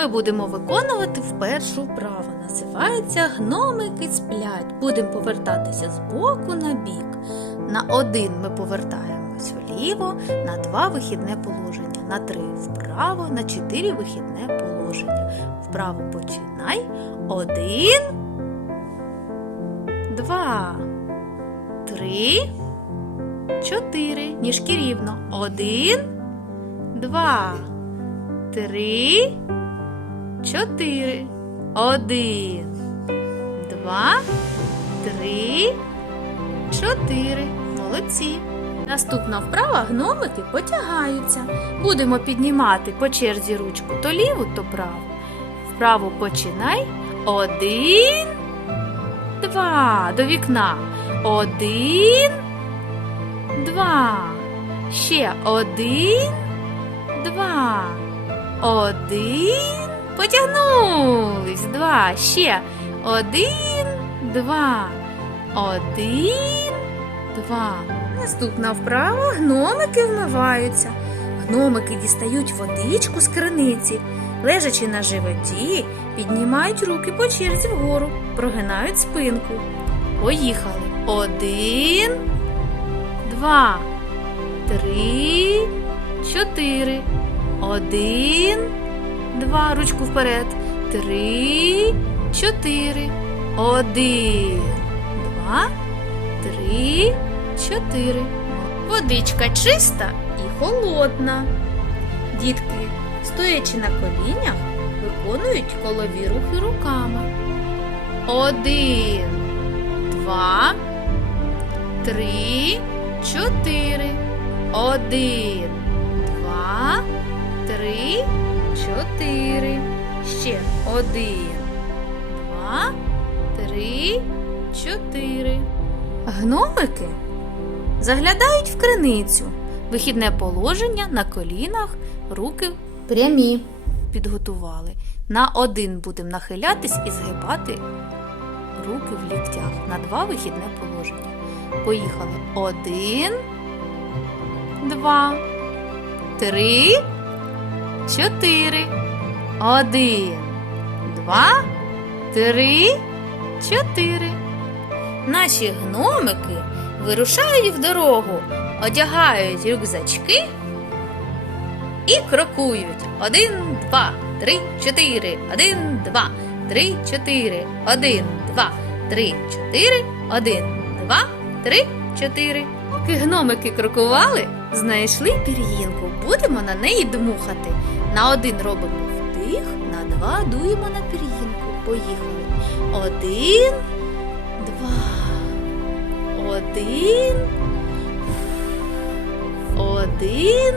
ми будемо виконувати впершу вправу. Називається гномики сплять. Будемо повертатися з боку на бік. На один ми повертаємось вліво, на два вихідне положення, на три вправо, на чотири вихідне положення. Вправо починай. Один, два, три, чотири. Ніжки рівно. Один, два, три, чотири. Один, два, три, чотири. Молодці. Наступна вправа гномики потягаються. Будемо піднімати по черзі ручку то ліву, то праву. Вправо починай. Один, два. До вікна. Один, два. Ще один, два. Один. Потягнулись. Два. Ще. Один, два. Один, два. Наступна вправа гномики вмиваються. Гномики дістають водичку з криниці. Лежачи на животі, піднімають руки по черзі вгору, прогинають спинку. Поїхали. Один, два, три, чотири. Один, два. Ручку вперед. Три, чотири. Один, два, три, чотири. Водичка чиста і холодна. Дітки, стоячи на колінях, виконують колові рухи руками. Один, два, три, чотири. Один, чотири. Ще один, два, три, чотири. Гномики заглядають в криницю. Вихідне положення на колінах, руки прямі. Підготували. На один будемо нахилятись і згибати руки в ліктях. На два вихідне положення. Поїхали. Один, два, три, чотири. Один, два, три, чотири. Наші гномики вирушають в дорогу, одягають рюкзачки і крокують. Один, два, три, чотири, один, два, три, чотири, один, два, три, чотири, один, два, три, чотири. Поки гномики крокували, знайшли пір'їнку. Будемо на неї дмухати. На один робимо вдих, на два дуємо на пір'їнку. Поїхали. Один, два. Один. Один.